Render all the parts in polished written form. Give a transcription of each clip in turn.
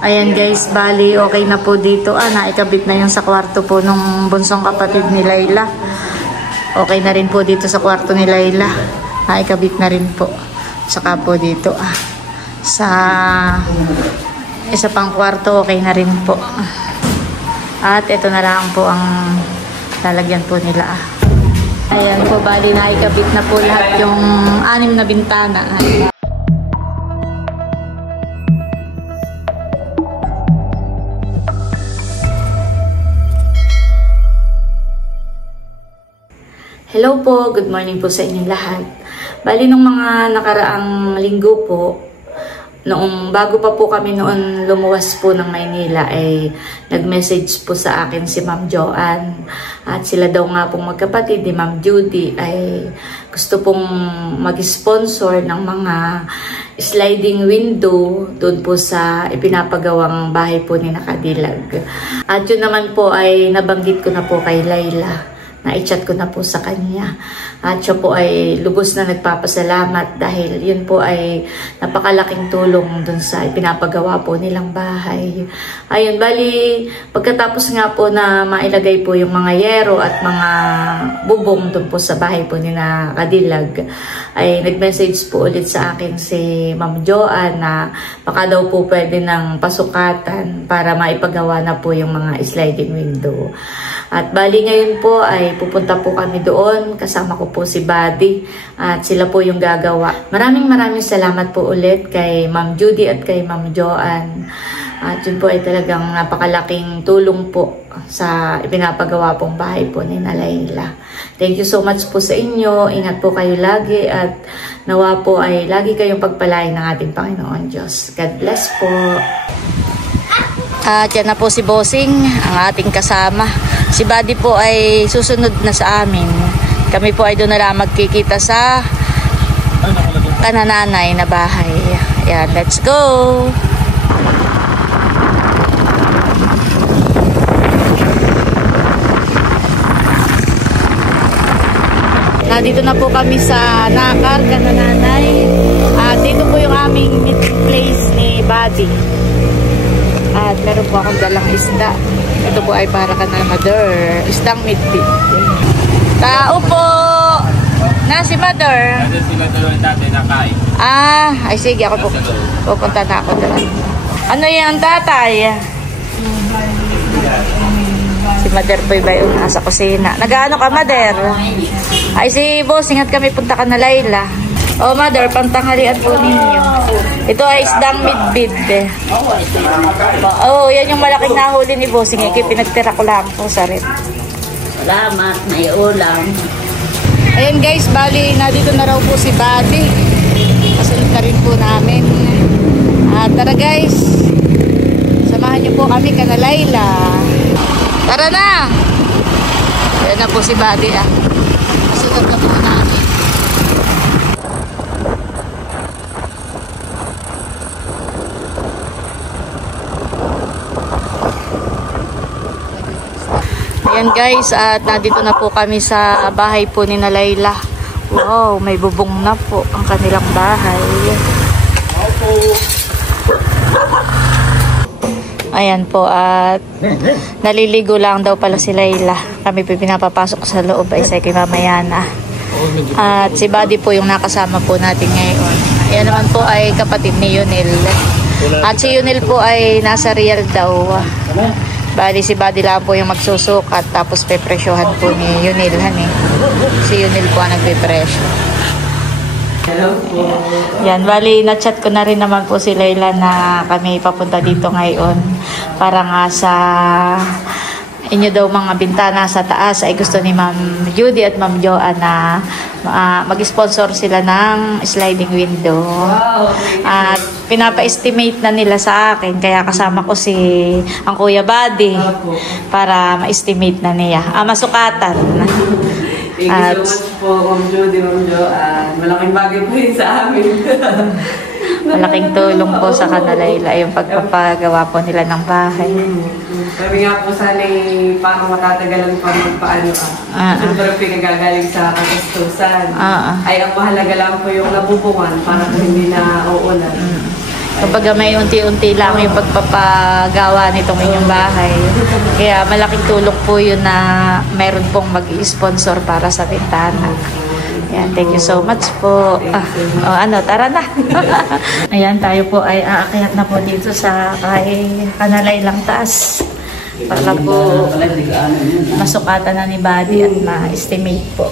Ayan guys, bali okay na po dito. Naikabit na yung sa kwarto po nung bunsong kapatid ni Layla. Okay na rin po dito sa kwarto ni Layla. Naikabit na rin po. Saka po dito sa isa pang kwarto okay na rin po. At ito na lang po ang lalagyan po nila. Ayan po, bali naikabit na po lahat yung 6 na bintana. Hello po, good morning po sa inyong lahat. Bali nung mga nakaraang linggo po, noong bago pa po kami noon lumuwas po ng Maynila, ay nag-message po sa akin si Ma'am Joanne. At sila daw nga pong magkapatid ni Ma'am Judy ay gusto pong mag-sponsor ng mga sliding window doon po sa ipinapagawang bahay po ni Nakadilag. At yun naman po ay nabanggit ko na po kay Layla. Na-chat ko na po sa kanya. At siya po ay lubos na nagpapasalamat dahil yun po ay napakalaking tulong dun sa ipinapagawa po nilang bahay. Ayun, bali, pagkatapos nga po na mailagay po yung mga yero at mga bubong dun po sa bahay po ni Nakadilag, ay nag-message po ulit sa akin si Ma'am Joanne na baka daw po pwede ng pasukatan para maipagawa na po yung mga sliding window. At bali ngayon po ay pupunta po kami doon. Kasama ko po si Buddy at sila po yung gagawa. Maraming salamat po ulit kay Ma'am Judy at kay Ma'am Joanne. At yun po ay talagang napakalaking tulong po sa ipinapagawa pong bahay po ni Layla. Thank you so much po sa inyo. Ingat po kayo lagi at nawa po ay lagi kayong pagpalain ng ating Panginoon Diyos. God bless po. At yan na po si Bossing, ang ating kasama. Si Buddy po ay susunod na sa amin. Kami po ay doon na lang magkikita sa kanananay na bahay. Yan, let's go! Dito na po kami sa Nakar, kanananay. At dito po yung aming meeting place ni Buddy. At meron po akong dalang isda. Ito po ay para ka na mother. Isdang midbit. Tao po! Na si mother. Si mother dati nakain. Ay sige, ako po. Pupunta na ako doon. Ano yan, tatay? Si mother po ba yung nasa kusina? Nag-ano ka, mother? Ay si boss, ingat kami punta ka na Layla. Oh, mother, pantanghalian po ninyo. Ito ay isdang midbid. Oh, yan yung malaking nahuli ni Bossing. Pinagtira ko lang po sa rin. Salamat, may ulam. Ayan guys, bali, nandito na raw po si Buddy. Kasunod na rin po namin. Tara guys, samahan niyo po kami kana Layla. Tara na! Ayan na po si Buddy. Kasunod na po namin. Ayan guys, at nandito na po kami sa bahay po ni Layla. Wow, may bubong na po ang kanilang bahay. Ayan po, at naliligo lang daw pala si Layla. Kami po pinapapasok sa loob ay sa kay mamaya na. At si Buddy po yung nakasama po natin ngayon. Ayan naman po ay kapatid ni Yunil. At si Yunil po ay nasa Real daw. Bali si Buddy lang po yung magsusukat tapos pepresyohan po ni Yunil. Si Yunil po ang nagpepresyo. Hello po. Yan, bali na-chat ko na rin naman po si Layla na kami papunta dito ngayon. Para nga sa inyo daw mga bintana sa taas ay gusto ni Ma'am Judy at Ma'am Joanne na mag-sponsor sila ng sliding window. Wow. At pinapa-estimate na nila sa akin kaya kasama ko ang Kuya Buddy para ma-estimate na niya. Masukatan. Thank you so much po, Ma'am Judy, Ma'am Joanne. Malaking bagay po yun sa amin. Malaking tulong po sa Layla yung pagpapagawa po nila ng bahay. Sabi nga po sana parang matatagalan pa magpaano Siyempre pinagagaling sa kagastusan. Ay ang mahalaga lang po yung nabubungan para hindi na uulan. Kapag may unti-unti lang yung pagpapagawa nitong inyong bahay. Kaya malaking tulong po yun na meron pong mag-i-sponsor para sa bintana. Ayan, thank you so much po. Tara na. Ayan, tayo po ay aakyat na po dito sa Kanalay lang taas. Para po masukatan na ni Buddy at ma-estimate po.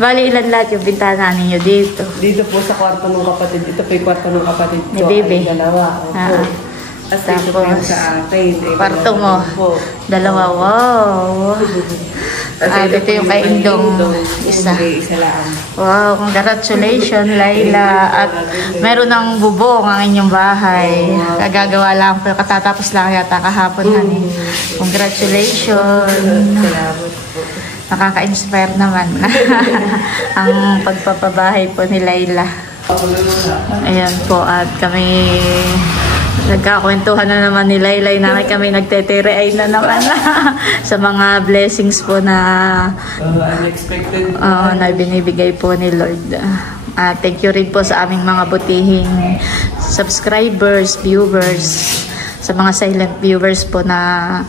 Bali, ilan lahat yung bintana ninyo dito? Dito po sa kwarto ng kapatid. Ito po yung kwarto ng kapatid ko. Ni Bebe? Ay, dalawa. At dito po yung sa akin. Kwarto mo? Dalawa. Wow. Ito yung kay Indong isa. Wow, congratulations, Laila. At meron ng bubong ang inyong bahay. Kagagawa lang po. Katatapos lang yata kahapon na ni. Congratulations. Salamat po. Nakaka-inspire naman ang pagpapabahay po ni Laila. Ayan po, at kami nagkakwentuhan na naman ni Laila na kami nagtetereay na naman sa mga blessings po na unexpected na binibigay po ni Lord. Thank you rin po sa aming mga butihing subscribers, viewers, sa mga silent viewers po, na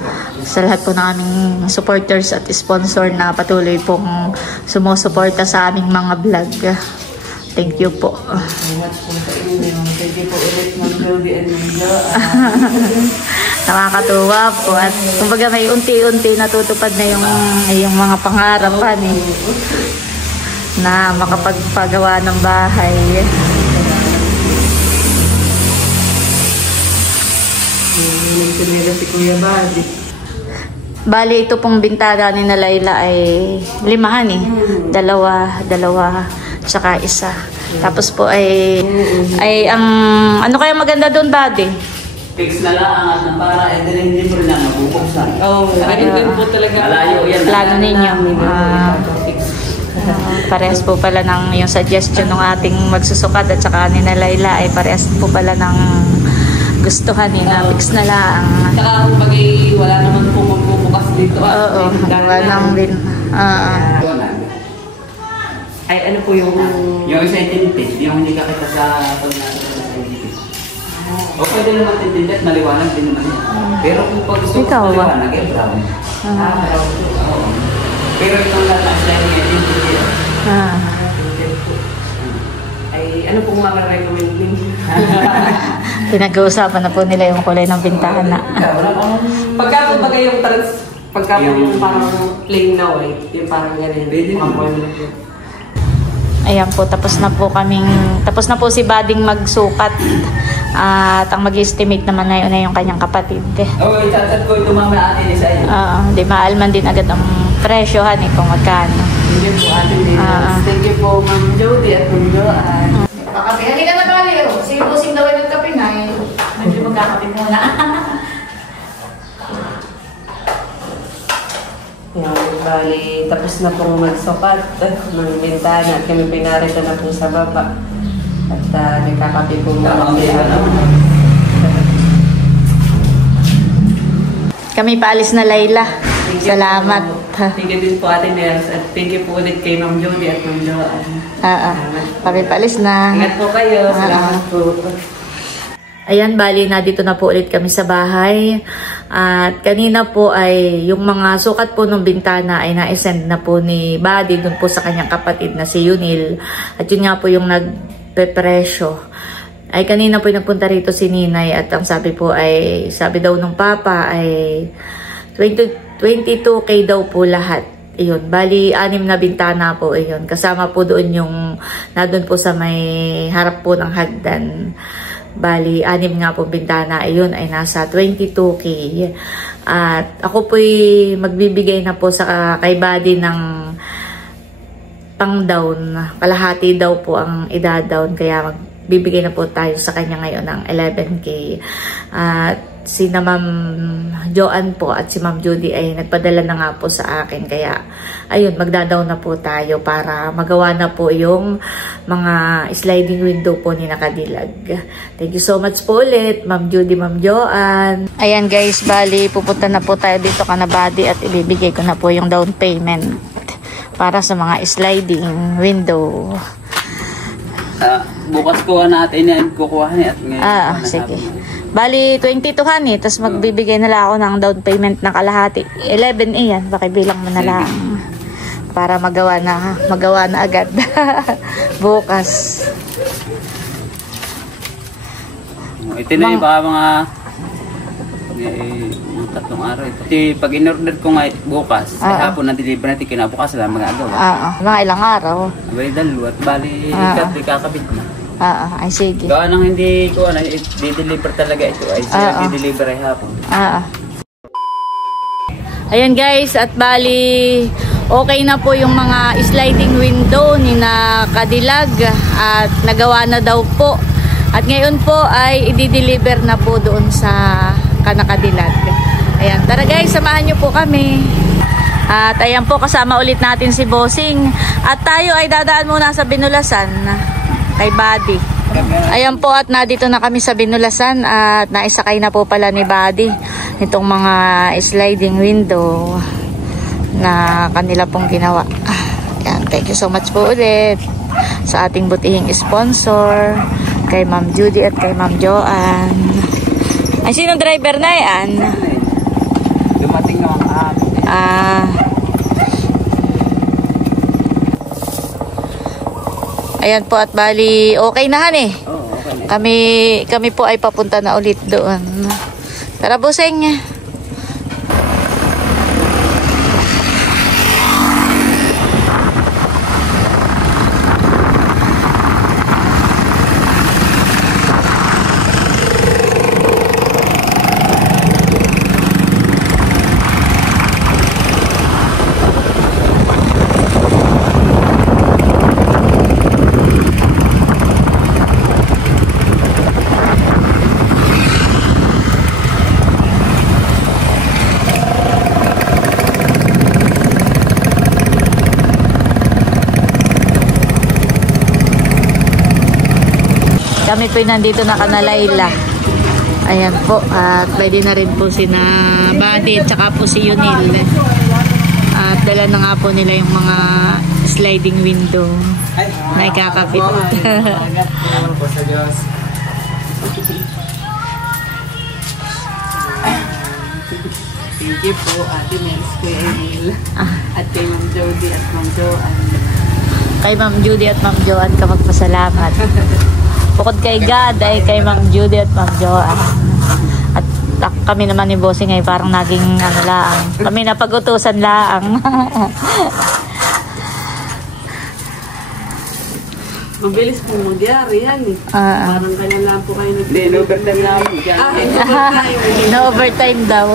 sa lahat po ng aming supporters at sponsor na patuloy pong sumusuporta sa aming mga vlog. Thank you po. Thank you po ulit, Ma'am Jody and Milo. Nakakatuwa po, at kumbaga may unti-unti natutupad na yung mga pangarapan na makapagpagawa ng bahay. Si Kuya Buddy. Bali, ito pong bintana ni na Laila ay 5 dalawa, tsaka isa. Tapos po ay ang ano kaya maganda doon, Buddy? Fix na lang ang para hindi mo rin na mabubuksan. Ganun po talaga. Malayo yan. Plano ninyo. Parehas po pala ng yung suggestion ng ating magsusukat at saka ni na Laila ay parehas po pala ng gustuhan na fix na lang. Saka bagay wala naman po magbubukas dito. Oo, walang din. Ay, ano po yung... Yung isa tinitid, yung hindi ka kita sa pag natin sa tinitid. O pwede naman tinitid at maliwanag din naman yan. Pero kung pag gusto ko maliwanag, eh, brown. Pero itong latas na yung tinitid. Ay, ano po nga ma-recommend ninyo? Pinag-uusapan na po nila yung kulay ng bintana. Pagka po bagay yung pagka po yung parang plain na white, yung parang ganun. Pwede naman. Ayan po, tapos na po si Bading magsukat. At ang mag-estimate naman na yung kanyang kapatid. Oo, itatag ko ito mamaya atin isa yun. Di maalman din agad ang presyohan kung magkano. Thank you po, Ate Lilas. Thank you po, Ma'am Jody at Ma'am Joanne. Kakape. Halika na bali. Sing daw ay nagkape na. Medyo magkakape muna. Yan, bali, tapos na pong magsukat ng bintana at kami pinarito na po sa baba. At nagkakape po muna. Kami paalis na, Laila. Salamat. Thank you din po, Ate Nels. At thank you po ulit kay Ma'am Jody at Ma'am Joanne. Kami paalis na. Ingat po kayo. Salamat po. Ayan, bali na dito na po ulit kami sa bahay. At kanina po ay yung mga sukat po ng bintana ay na-send na po ni Buddy dun po sa kanyang kapatid na si Yunil. At yun nga po yung nagpepresyo. Ay kanina po nagpunta rito si Ninay at ang sabi po ay, sabi daw ng Papa ay 22K daw po lahat. Iyon, bali 6 na bintana po iyon. Kasama po doon yung nandun po sa may harap po ng hagdan. Bali 6 nga po bintana, iyon ay nasa 22K. At ako po'y magbibigay na po sa kay Buddy ng pang-down. Kalahati daw po ang ida-down, kaya magbibigay na po tayo sa kanya ngayon ng 11K. At si na Ma'am Joanne po at si Ma'am Judy ay nagpadala na nga po sa akin. Kaya ayun, magdadaw na po tayo para magawa na po yung mga sliding window po ni Nakadilag. Thank you so much po ulit, Ma'am Judy, Ma'am Joanne. Ayan guys, bali pupunta na po tayo dito kana Buddy at ibibigay ko na po yung down payment para sa mga sliding window. bukas ko natin yan kukuhanin at ngayon. Sige. Bali, 22 honey, tapos magbibigay na lang ako ng down payment na kalahati. 11 yan, pakibilang mo na lang. Para magawa na agad. Bukas. Ito na yung baka mga 3 araw ito. Pag in-order ko nga bukas, ay hapon na deliver natin, kinabukas lang magagawa. Mga ilang araw. Abay, dalawa at bali, kakabit na. Ay sige. Gawa nang hindi ko, di-deliver talaga ito. Ay sila di-deliver ay hapon. Ayan guys, at bali, okay na po yung mga sliding window ni na Kadilag at nagawa na daw po. At ngayon po ay i-deliver na po doon sa Kanakadilag. Ayan, tara guys, samahan nyo po kami. At ayan po, kasama ulit natin si Bossing. At tayo ay dadaan muna sa Binulasan kay Buddy. Ayan po, at nandito na kami sa Binulasan at naisakay na po pala ni Buddy itong mga sliding window na kanila pong ginawa. Ayan, thank you so much po ulit sa ating butihing sponsor, kay Ma'am Judy at kay Ma'am Joanne. Ay, sinong driver na yan? Dumating naman kahapon. Ayan po, at bali, okay na han eh. Okay na. Kami po ay papunta na ulit doon. Tara, Buseng. Kami po nandito na Kanalayla. Ayan po. At pwede na rin po si na Buddy at saka po si Yunil. At dala na nga po nila yung mga sliding window na ikakapit. Po sa Diyos. Thank you po, Ate Nels, Kuya Emil, at kay Ma'am Jody at Ma'am Joanne. Kay Ma'am Judy at Ma'am Joanne ka magpasalamat. Bukod kay God ay kay Ma'am Judy at Ma'am Joanne. At kami naman ni Bossing ay parang naging ano lang. Kami na pag-utusan lang. Mabilis po magyari yan eh. Parang kanya lang po kayo Hindi, overtime na ako dyan. No overtime daw.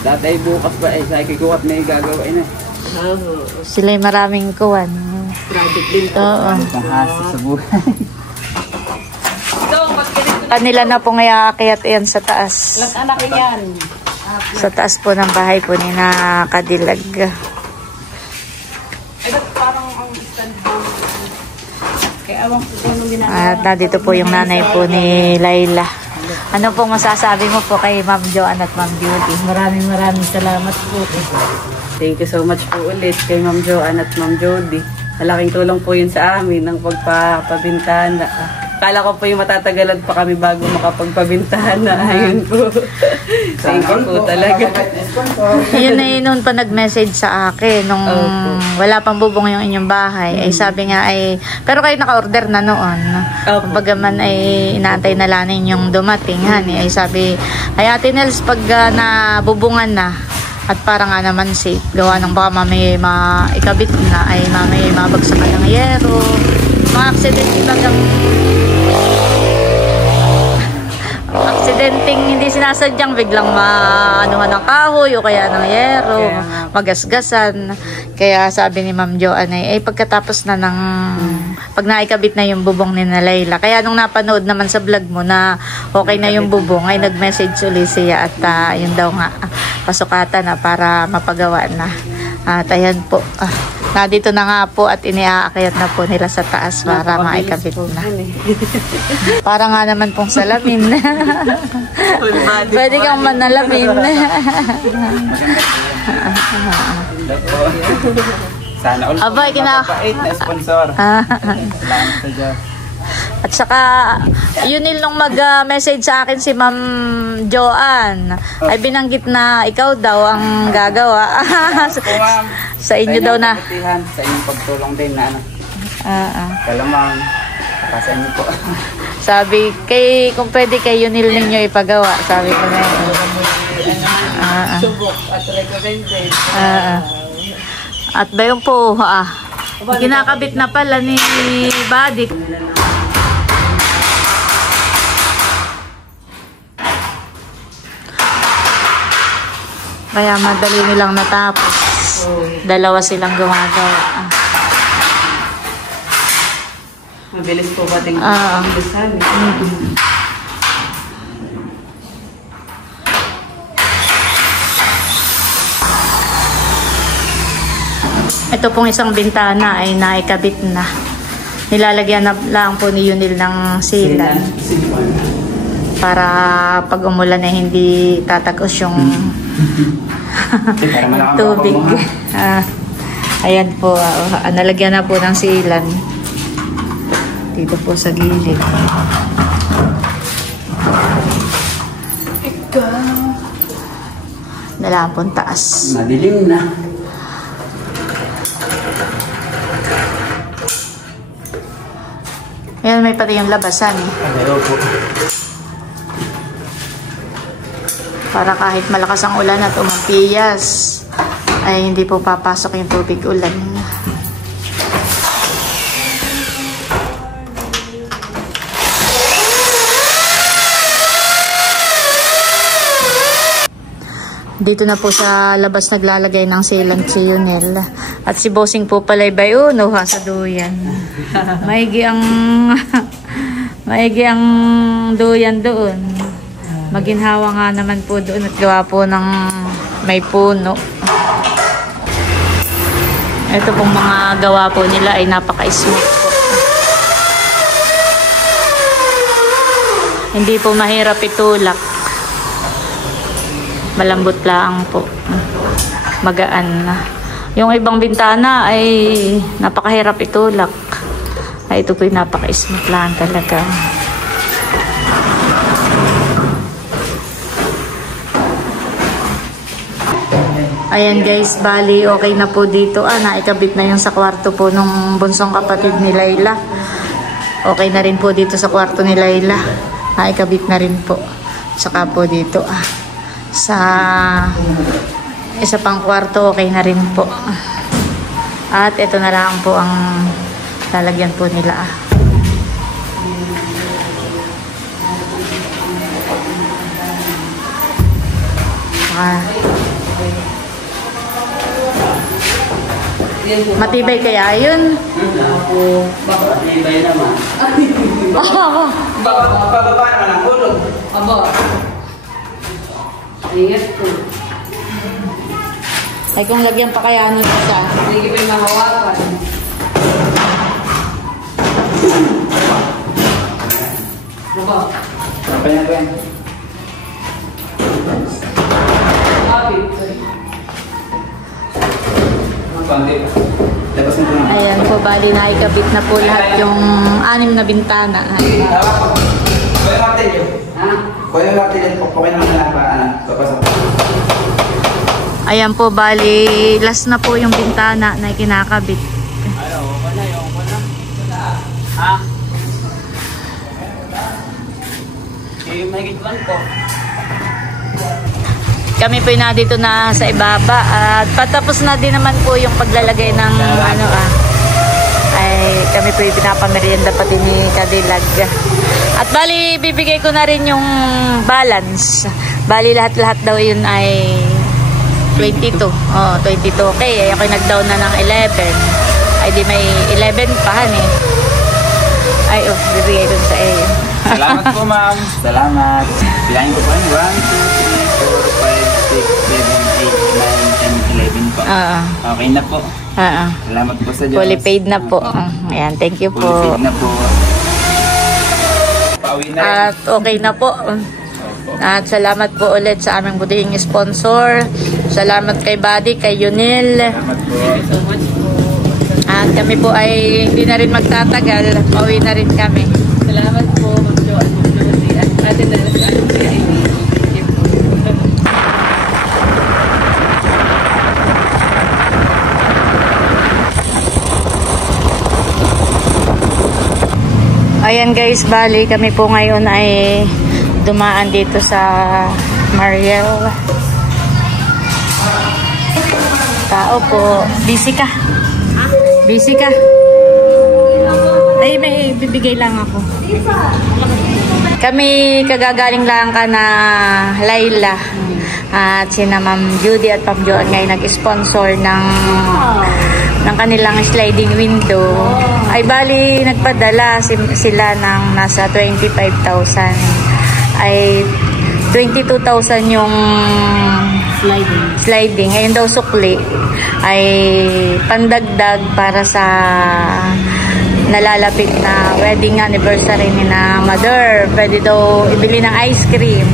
Datay bukas pa eh, sa ikikukat na gagawin na. Sila'y maraming kuwan. Project din po. Oo. Pahasa sa buhay. Kanila na po ngayon aakyat yan sa taas. Ilang anak yan? Sa taas po ng bahay po ni na Kadilag. Parang ang stand down. Kaya awang po kung ginagawa. At nandito po yung nanay po ni Layla. Ano pong masasabi mo po kay Ma'am Joanne at Ma'am Beauty? Maraming salamat po. Thank you so much po ulit kay Ma'am Joanne at Ma'am Jody. Malaking tulong po yun sa amin ng pagpapabintana. Kala ko po yung matatagalan pa kami bago makapagpabintana. Ayun po. Thank you po talaga. Yun na yun noon pa nag-message sa akin nung wala pang bubong yung inyong bahay. Ay sabi nga ay, pero kayo naka-order na noon. Kumbaga man ay inaantay na lang yung dumating. Ay sabi, ay Ate Nels, pag nabubungan na, at para nga naman safe, gawa ng baka mamay maikabit na ay mamay mabagsakan ng yero, mga aksidenteng hindi sinasadyang biglang maanuhan ng kahoy o kaya ng yero, magasgasan. Kaya sabi ni Ma'am Joanne ay pagkatapos na ng pag naikabit na yung bubong ni Layla. Kaya nung napanood naman sa vlog mo na okay na yung bubong ay nag-message ulit siya at yun daw nga pasukatan na para mapagawa na. At ayan po, nandito na nga po at iniaakyat na po nila sa taas para maikabit na. Para nga naman pong salamin. Pwede kang manalamin. Sana all Aba, mapapait na sponsor. Salamat sa Diyos. At saka, Yunil, nung mag-message sa akin si Ma'am Joanne, ay binanggit na ikaw daw ang gagawa. Sa inyo daw na. Sa inyong pagtulong din na ano. Kalamang, sa inyo po. Sabi, kung pwede kay Yunil ninyo ipagawa, sabi ko na yun. Subok at recommended. At ba yung po, kinakabit na pala ni Buddy. Kaya madali nilang natapos. Dalawa silang gumagawa. Mabilis po ba tingin? Ito pong isang bintana ay naikabit na. Nilalagyan na lang po ni Yunil ng silan. Para pag umulan ay hindi tatagos yung tubig. Ayan po, nalagyan na po ng silan. Dito po sa gilid. Dala pong taas. Madilim na. Ayan, may pati yung labasan. Pero po. Para kahit malakas ang ulan at umampiyas, ay hindi po papasok yung tubig ulan. Dito na po sa labas naglalagay ng silang si Yunil. At si Bossing po pala'y bayo, sa duyan. Maigi ang duyan doon. Maginhawa nga naman po doon at gawa po ng may puno. Ito pong mga gawa po nila ay napaka-smooth po. Hindi po mahirap itulak. Malambot lang po. Magaan na. Yung ibang bintana ay napakahirap itulak. Ay ito po yung napaka-smooth lang talaga. Ayan guys, bali okay na po dito. Naikabit na yung sa kwarto po nung bunsong kapatid ni Layla. Okay na rin po dito sa kwarto ni Layla. Naikabit na rin po. Saka po dito sa isa pang kwarto okay na rin po. At ito na lang po ang lalagyan po nila. Matibay kaya yun? Matibay naman. Pababa naman ang kulog. Aba. Ingat po. Ay kung lagyan pa kaya ano siya. Hindi ko yung mahawakan. Aba. Apa yan ba yan? Ayan po, bali naikabit na po lahat yung 6 na bintana. Kuya Martin yun. Kuya Martin yun. Pagpakin naman na papasok. Ayan po, bali last na po yung bintana na kinakabit. Ha? Mahigit lang po. Kami po na dito na sa ibaba at patapos na din naman po yung paglalagay ng ay kami po yung pinapamerienda pati ni Kadilag. At bali bibigay ko na rin yung balance. Bali lahat-lahat daw yun ay 22. 22 okay. Ay ako nag-down na ng 11. Ay di may 11 pa eh. Ay bibigay ko sa iyo. Salamat po ma'am. Salamat. Bilangin ko po 1, 2, 3, 4, 5, 6, 7, 8, 9, 10, 11 po. Okay na po. Salamat po sa Diyos. Fully paid na po. Ayan, thank you po. Fully paid na po. Pauwi na rin. At okay na po. At salamat po ulit sa aming buding sponsor. Salamat kay Buddy, kay Yunil. Salamat po. Thank you so much po. At kami po ay hindi na rin magtatagal. Pauwi na rin kami. Salamat po, Ma'am Jo at Ma'am Jody. At atin na rin sa ating PIB. Ayan guys, bali kami po ngayon ay dumaan dito sa Mariel. Tao po. Busy ka? Busy ka? Ay, may bibigay lang ako. Kami kagagaling lang ka na Layla. At sina Ma'am Judy at Ma'am Joan ngayon nag-sponsor ng kanilang sliding window. Ay bali nagpadala sila ng nasa 25,000. Ay 22,000 yung sliding. Ngayon daw sukli ay pandagdag para sa nalalapit na wedding anniversary ni na Mother. Pwede daw ibili ng ice cream.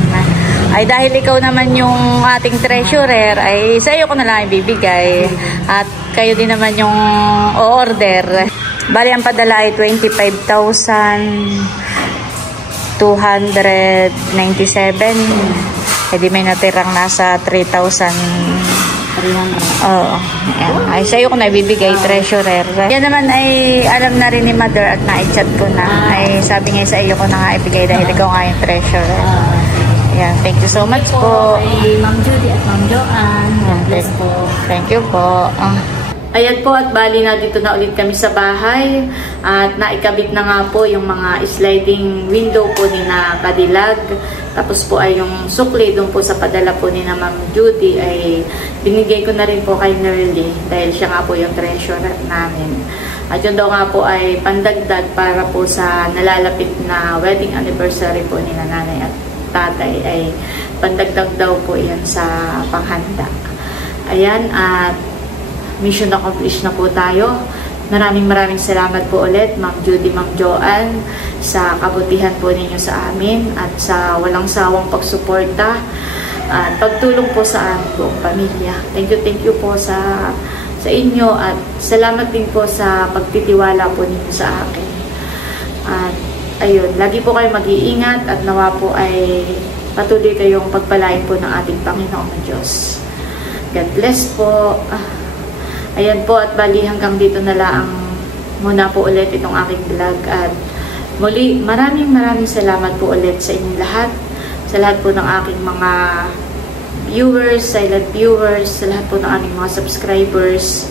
Ay dahil ikaw naman yung ating treasurer, ay sa iyo ko na lang ibibigay. At kayo din naman yung o-order. Bali ang padala ay 25,297. E di may natirang nasa 3,300. Oo. Ay sa iyo ko na ibibigay, treasurer. Yan naman ay alam na rin ni Mother at na-chat ko na. Ay sabi niya sa iyo ko na nga ibigay dahil ikaw nga yung treasurer. Ayan, thank you so much po. Ma'am Judy at Ma'am Joan. Bless po. Thank you po. Ayan po at bali na dito na ulit kami sa bahay at naikabit na nga po yung mga sliding window po ni na Kadilag. Tapos po ay yung sukli doon po sa padala po ni na Ma'am Judy ay binigay ko na rin po kay Nerly dahil siya nga po yung treasurer namin. At yun daw nga po ay pandagdag para po sa nalalapit na wedding anniversary po ni nanay at tatay ay pandagdag daw po yan sa panghanda. Ayan, at mission accomplished na po tayo. Maraming salamat po ulit Ma'am Judy, Ma'am Joan sa kabutihan po ninyo sa amin at sa walang sawang pagsuporta at pagtulong po sa aming buong pamilya. Thank you po sa inyo at salamat din po sa pagtitiwala po ninyo sa akin. At ayun, lagi po kayo mag-iingat at nawa po ay patuloy kayong pagpalain po ng ating Panginoong Diyos. God bless po. Ayan po at bali hanggang dito na lang muna po ulit itong aking vlog. At muli, maraming salamat po ulit sa inyong lahat. Sa lahat po ng aking mga viewers, silent viewers, sa lahat po ng aking mga subscribers,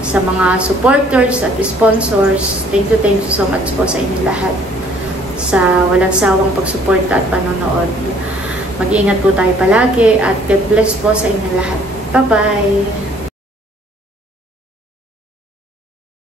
sa mga supporters at sponsors. Thank you so much po sa inyong lahat. Sa walang sawang pagsuporta at panonood. Mag-iingat po tayo palagi at God bless po sa inyong lahat. Bye-bye!